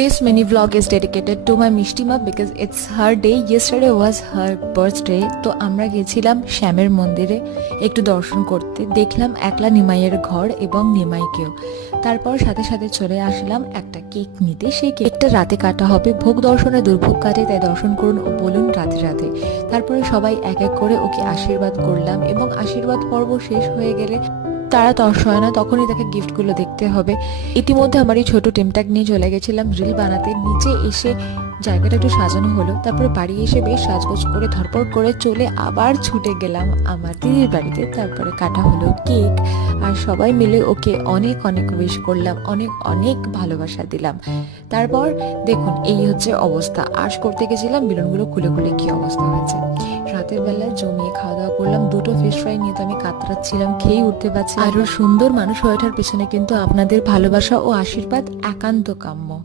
This mini vlog is dedicated to my Mishtima because it's her day. Yesterday was her birthday. তো আমরা গেছিলাম শ্যামের মন্দিরে একটু দর্শন করতে। দেখলাম একলা নিমাইয়ের ঘর এবং নিমাইকেও। তারপর সাথে সাথে চলে আসলাম একটা কেক নিতে। সেই কেকটা রাতে কাটা হবে। ভোগ দর্শনে দুর্ভোগ কাটে, তাই দর্শন করুন ও বলুন রাতে রাতে। তারপরে সবাই এক এক করে ওকে আশীর্বাদ করলাম এবং আশীর্বাদ পর্ব শেষ হয়ে গেলে তারা তর্স হয় না, তখনই তাকে গিফটগুলো দেখতে হবে। ইতিমধ্যে আমার এই ছোট টিমটাক নিয়ে চলে গেছিলাম রিল বানাতে। নিচে এসে জায়গাটা একটু সাজানো হলো, তারপরে বাড়ি এসে বেশ সাজগোজ করে ধরপড় করে চলে আবার ছুটে গেলাম আমার দিদির বাড়িতে। তারপরে কাটা হলো কেক আর সবাই মিলে ওকে অনেক অনেক উইশ করলাম, অনেক অনেক ভালোবাসা দিলাম। তারপর দেখুন এই হচ্ছে অবস্থা। আশ করতে গেছিলাম, বেলুনগুলো খুলে খুলে কি অবস্থা হয়েছে। রাতের বেলায় জমিয়ে খাওয়া দাওয়া করলাম। দুটো ফিশ ফ্রাই নিয়ে তো আমি কাতরাচ্ছিলাম, খেয়েই উঠতে পারছি। আরো সুন্দর মানুষ হয়ে ওঠার পেছনে কিন্তু আপনাদের ভালোবাসা ও আশীর্বাদ একান্ত কাম্য।